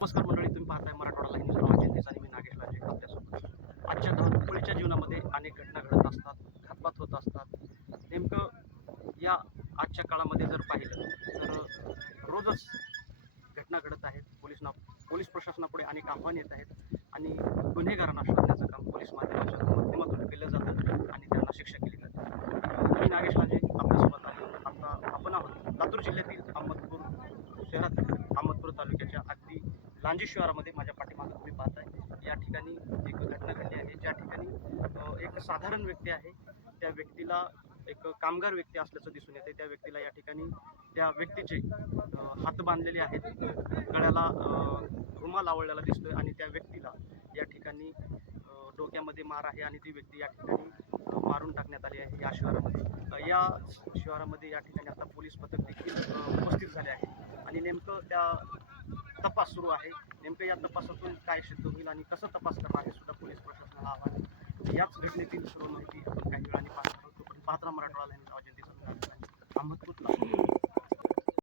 नमस्कार मंडळी, तुम्ही पाहताय मराठवाडा लाईव्ह न्यूज अजेंडा आणि मी नागेश लांजे आपल्यासोबत. आजच्या धावपळीच्या जीवनामध्ये अनेक घटना घडत असतात, घातपात होत असतात. नेमकं या आजच्या काळामध्ये जर पाहिलं तर रोजच घटना घडत आहेत. पोलीस प्रशासनापुढे अनेक आव्हान येत आहेत आणि गुन्हेगारांना शोधण्याचं काम पोलीस माध्यमातून केलं जातं आणि त्यांना शिक्षा केली जाते. मी नागेश लांजे आपल्यासोबत आहे. आता आपण आहोत लातूर जिल्ह्यातील अहमदपूर शहरातील अहमदपूर तालुक्याच्या अगदी लांजी शिवारामध्ये. माझ्या पाठीमागे तुम्ही पाहताय या ठिकाणी एक घटना घडली आहे, ज्या ठिकाणी एक साधारण व्यक्ती आहे. त्या व्यक्तीला एक कामगार व्यक्ती असल्याचं दिसून येते. त्या व्यक्तीला या ठिकाणी त्या व्यक्तीचे हात बांधलेले आहेत, गळ्याला रुमाल आवळलेला दिसतोय आणि त्या व्यक्तीला या ठिकाणी डोक्यामध्ये मार आहे आणि ती व्यक्ती या ठिकाणी मारून टाकण्यात आली आहे या शिवारामध्ये. या शिवारामध्ये या ठिकाणी आता पोलीस पथक देखील उपस्थित झाले आहे आणि नेमकं त्या तपास सुरू आहे. नेमकं या तपासातून काय सिद्ध होईल आणि कसं तपास करणार हे सुद्धा पोलीस प्रशासनाला आव्हान आहे. याच घटनेतील सर्व माहिती आपण काही वेळाने पाहत आहोत. पण पाहत राहा मराठवाडा लाईव्ह अजेंडा अहमदपूर.